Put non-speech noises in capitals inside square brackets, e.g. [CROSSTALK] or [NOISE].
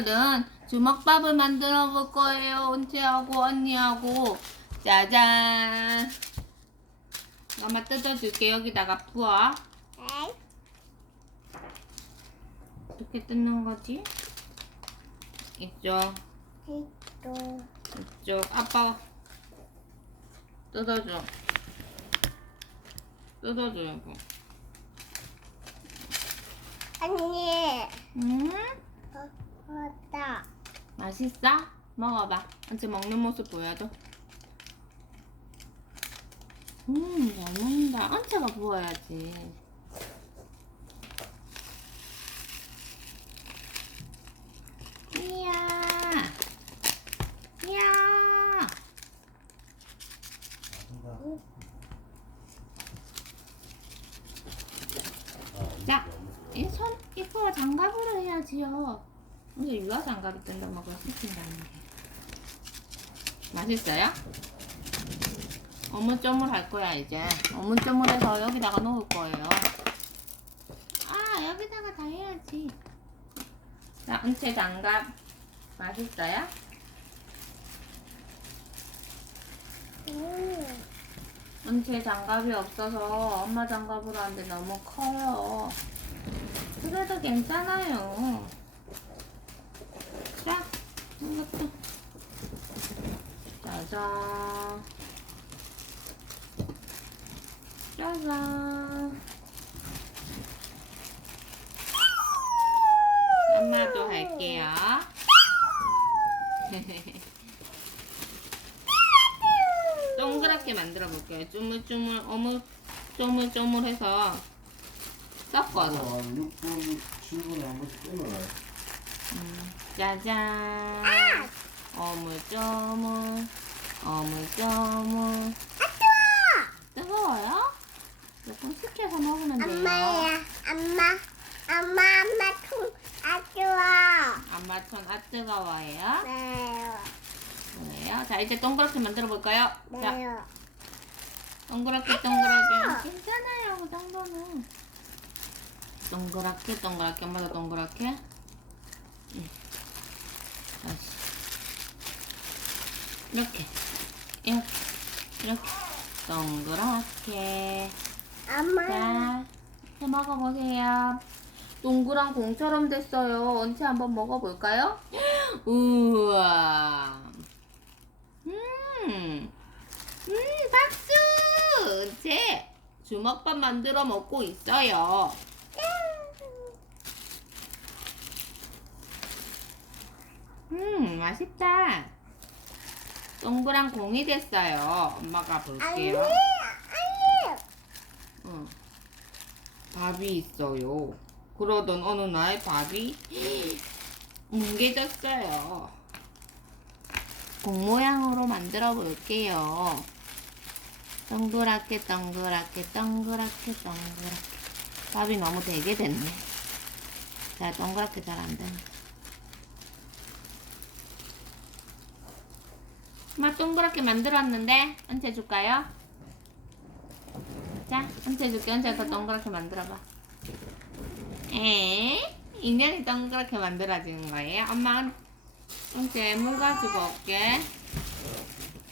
오늘은 주먹밥을 만들어 볼 거예요. 은채하고 언니하고. 짜잔. 엄마 뜯어줄게. 여기다가 부어. 네. 어떻게 뜯는 거지? 이쪽, 이쪽. 아빠 뜯어줘. 뜯어줘, 이거. 언니. 음? 어, 왔다. 맛있어? 먹어봐. 언제 먹는 모습 보여줘. 음, 잘 먹는다. 언제가 부어야지. 이야. 이야. 자, 이 손, 이거 장갑으로 해야지요. 근데 장갑이 뜬다 먹을 시킨다는 게. 맛있어요? 어물쪼물 할 거야, 이제. 어물쪼물해서 여기다가 놓을 거예요. 아, 여기다가 다 해야지. 자, 은채 장갑. 맛있어요? 음. 은채 장갑이 없어서 엄마 장갑으로 하는데 너무 커요. 그래도 괜찮아요. 자, 이것도. 짜잔. 짜잔. 엄마도 할게요. 동그랗게 만들어 볼게요. 쪼물쪼물, 어물, 쪼물쪼물해서 섞어서. 한 6분, 7분에 한 번씩 끊어놔요. 음, 짜잔. 어물쪼물, 어물쪼물. 뜨거워요? 조금 식혀서 먹으면 돼요. 엄마야. 엄마. 엄마, 엄마 통 아쉬워. 엄마 손아 뜨거워요? 네. 그래요? 자, 이제 동그랗게 만들어 볼까요? 자, 네. 동그랗게 동그랗게. 괜찮아요, 그 정도는. 동그랗게 동그랗게 엄마도 동그랗게. 다시. 이렇게, 이렇게, 이렇게 동그랗게. 엄마. 자, 해 먹어보세요. 동그란 공처럼 됐어요. 언제 한번 먹어볼까요? 우와. 음, 음, 박수! 은채, 주먹밥 만들어 먹고 있어요. 음, 맛있다. 동그란 공이 됐어요. 엄마가. 볼게요. 응. 밥이 있어요. 그러던 어느 날 밥이 [GASPS] 뭉개졌어요. 공 모양으로 만들어 볼게요. 동그랗게 동그랗게 동그랗게 동그랗게 밥이 너무 되게 됐네. 자, 동그랗게 잘 안 되네. 엄마 동그랗게 만들었는데 언제 줄까요? 자, 언제 줄게. 언제 더 동그랗게 만들어봐. 에? 인연이 동그랗게 만들어지는 거예요? 엄마, 언제 물 가지고 올게.